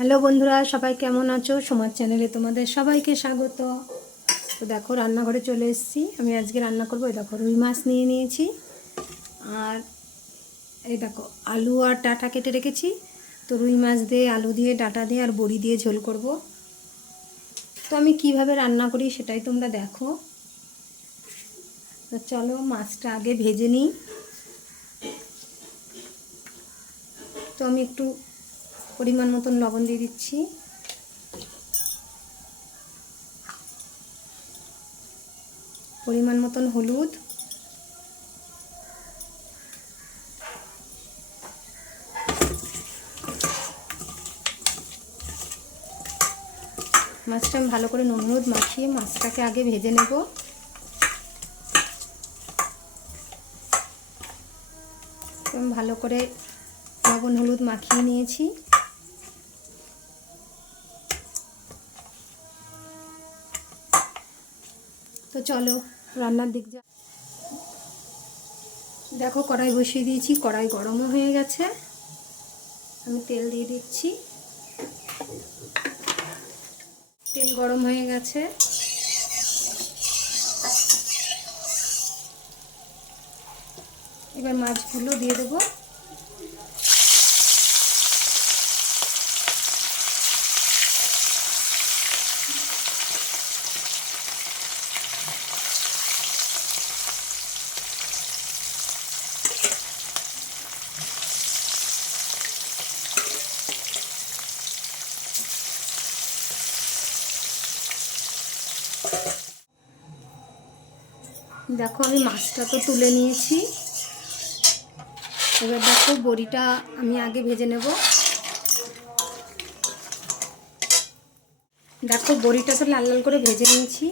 Hello বন্ধুরা, সবাই কেমন আছো? সমাজ চ্যানেলে তোমাদের সবাইকে স্বাগত। তো দেখো, রান্নাঘরে চলে এসেছি। আমি আজকে রান্না করব, এই দেখো, রুই মাছ নিয়ে নিয়েছি। আর এই দেখো, আলু আর ডাঁটা কেটে রেখেছি। তো রুই মাছ দিয়ে, আলু দিয়ে, ডাঁটা দিয়ে আর বড়ি দিয়ে ঝোল করব। তো আমি কীভাবে রান্না করি সেটাই তোমরা দেখো। তো চলো, মাছটা আগে ভেজে নিই। তো আমি একটু পরিমাণ মতন লবণ দিয়ে দিচ্ছি। পরিমাণ মতন হলুদ। মাছটা আমি ভালো করে নুন হলুদ মাখিয়ে মাছটাকে আগে ভেজে নেব। ভালো করে লবণ হলুদ মাখিয়ে নিয়েছি। তো চলো রান্নার দিক যা দেখো কড়াই বসিয়ে দিয়েছি, কড়াই গরমও হয়ে গেছে। আমি তেল দিয়ে দিচ্ছি। তেল গরম হয়ে গেছে। এবার মাছগুলো দিয়ে দেবো। দেখো, আমি মাছটা তো তুলে নিয়েছি। এবার দেখো, বড়িটা আমি আগে ভেজে নেব। দেখো, বড়িটা তো লাল লাল করে ভেজে নিয়েছি।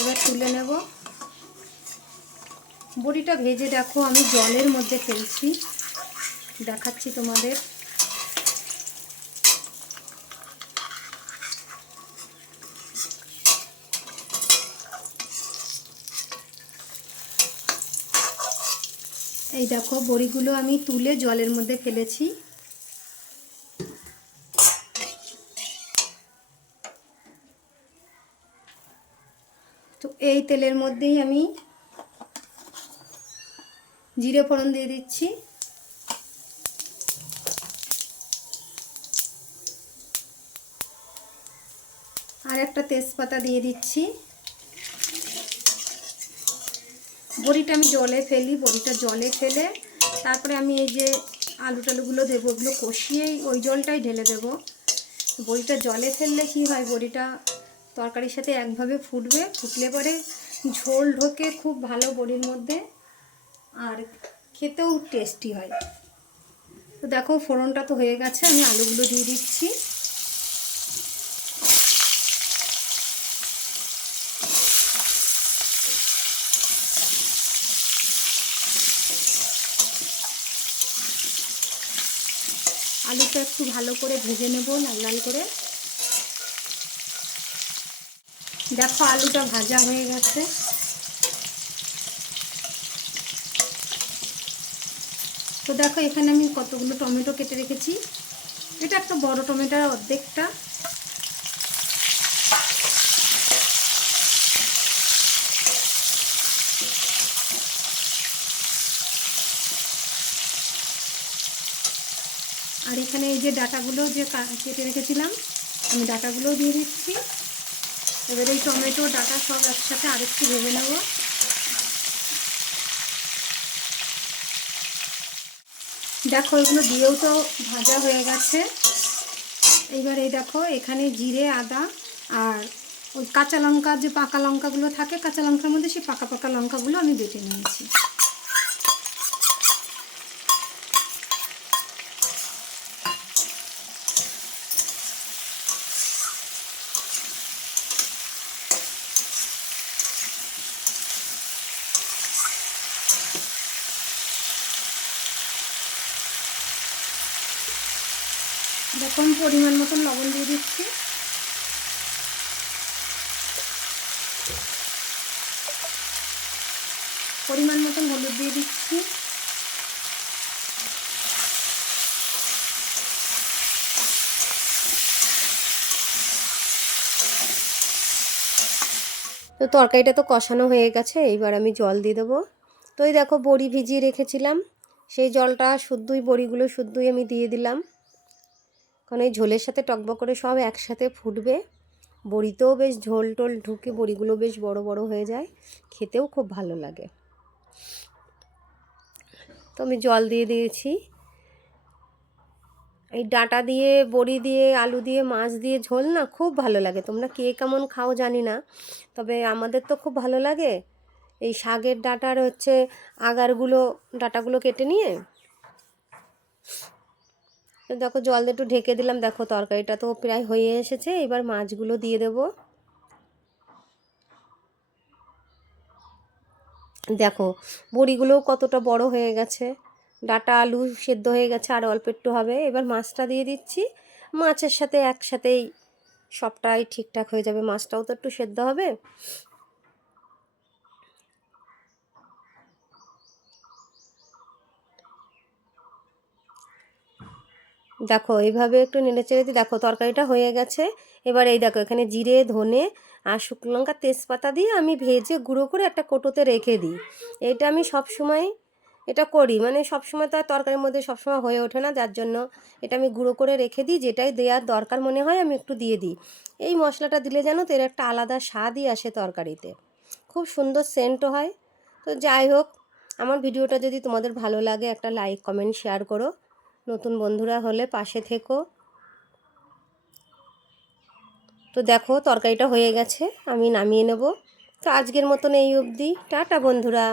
এবার তুলে নেব। বড়িটা ভেজে দেখো, আমি জলের মধ্যে ফেলছি। দেখাচ্ছি তোমাদের। এই দেখো, বড়িগুলো আমি তুলে জলের মধ্যে ফেলেছি। তো এই তেলের মধ্যেই আমি জিরে ফোড়ন দিয়ে দিচ্ছি। আর একটা তেজপাতা দিয়ে দিচ্ছি। বড়িটা আমি জলে ফেলি, বড়িটা জলে ফেলে তারপরে আমি এই যে আলু টালুগুলো দেবো, ওগুলো কষিয়েই ওই জলটাই ঢেলে দেবো। বড়িটা জলে ফেললে কি হয়, বড়িটা তরকারির সাথে একভাবে ফুটবে, ফুটলে পরে ঝোল ঢোকে খুব ভালো বড়ির মধ্যে আর খেতেও টেস্টি হয়। তো দেখো, ফোড়নটা তো হয়ে গেছে, আমি আলুগুলো দিয়ে দিচ্ছি। আলুটা একটু ভালো করে ভেজে নেব লাল লাল করে। দেখো আলুটা ভাজা হয়ে গেছে। তো দেখো এখানে আমি কতগুলো টমেটো কেটে রেখেছি। এটা একটা বড় টমেটোর অর্ধেকটা। আর এখানে এই যে ডাটাগুলো যে কেটে রেখেছিলাম, আমি ডাটাগুলোও দিয়ে দিচ্ছি। এবার এই টমেটো, ডাটা সব একসাথে আরেকটু ভেজে নেব। দেখো, এগুলো দিয়েও তো ভাজা হয়ে গেছে। এইবার এই দেখো, এখানে জিরে, আদা আর ওই কাঁচা লঙ্কা, যে পাকা লঙ্কাগুলো থাকে, কাঁচা লঙ্কার মধ্যে সেই পাকা পাকা লঙ্কাগুলো আমি বেটে নিয়েছি। এখন পরিমাণ মতন লবণ দিয়ে দিচ্ছি। পরিমাণ মতন হলুদ দিয়ে দিচ্ছি। তো তরকারিটা তো কষানো হয়ে গেছে, এইবার আমি জল দিয়ে দেবো। তো এই দেখো বড়ি ভিজিয়ে রেখেছিলাম, সেই জলটা শুদ্ধই বড়িগুলো শুদ্ধই আমি দিয়ে দিলাম। কারণ এই ঝোলের সাথে টকবক করে সব একসাথে ফুটবে। বড়িতেও বেশ ঝোল টোল ঢুকে বড়িগুলো বেশ বড় বড় হয়ে যায়। খেতেও খুব ভালো লাগে। তো আমি জল দিয়ে দিয়েছি। এই ডাঁটা দিয়ে, বড়ি দিয়ে, আলু দিয়ে, মাছ দিয়ে ঝোল না খুব ভালো লাগে। তোমরা কে কেমন খাও জানি না, তবে আমাদের তো খুব ভালো লাগে। এই শাকের ডাঁটার হচ্ছে আগারগুলো, ডাঁটাগুলো কেটে নিয়ে তো দেখো জল দিয়ে একটু ঢেকে দিলাম। দেখো তরকারিটা তো প্রায় হয়ে এসেছে। এবার মাছগুলো দিয়ে দেবো। দেখো বড়িগুলোও কতটা বড় হয়ে গেছে। ডাটা, আলু সেদ্ধ হয়ে গেছে, আর অল্প একটু হবে। এবার মাছটা দিয়ে দিচ্ছি। মাছের সাথে একসাথেই সবটাই ঠিকঠাক হয়ে যাবে। মাছটাও তো একটু সেদ্ধ হবে। দেখো, এইভাবে একটু নেড়ে চেড়ে দিই দেখো, তরকারিটা হয়ে গেছে। এবার এই দেখো, এখানে জিরে, ধনে আর শুকনো লঙ্কা তেজপাতা দিয়ে আমি ভেজে গুঁড়ো করে একটা কোটোতে রেখে দিই। এটা আমি সব সময় এটা করি। মানে সব সময় তো আর তরকারির মধ্যে সব সময় হয়ে ওঠে না, যার জন্য এটা আমি গুঁড়ো করে রেখে দিই, যেটাই দেওয়ার দরকার মনে হয় আমি একটু দিয়ে দিই। এই মশলাটা দিলে যেন তো এর একটা আলাদা স্বাদই আসে তরকারিতে। খুব সুন্দর সেন্টও হয়। তো যাই হোক, আমার ভিডিওটা যদি তোমাদের ভালো লাগে একটা লাইক কমেন্ট শেয়ার করো। নতুন বন্ধুরা হলে পাশে থেকো। তো দেখো, তরকারিটা হয়ে গেছে, আমি নামিয়ে নেব। তো আজকের মতন এই অবধি। টাটা বন্ধুরা।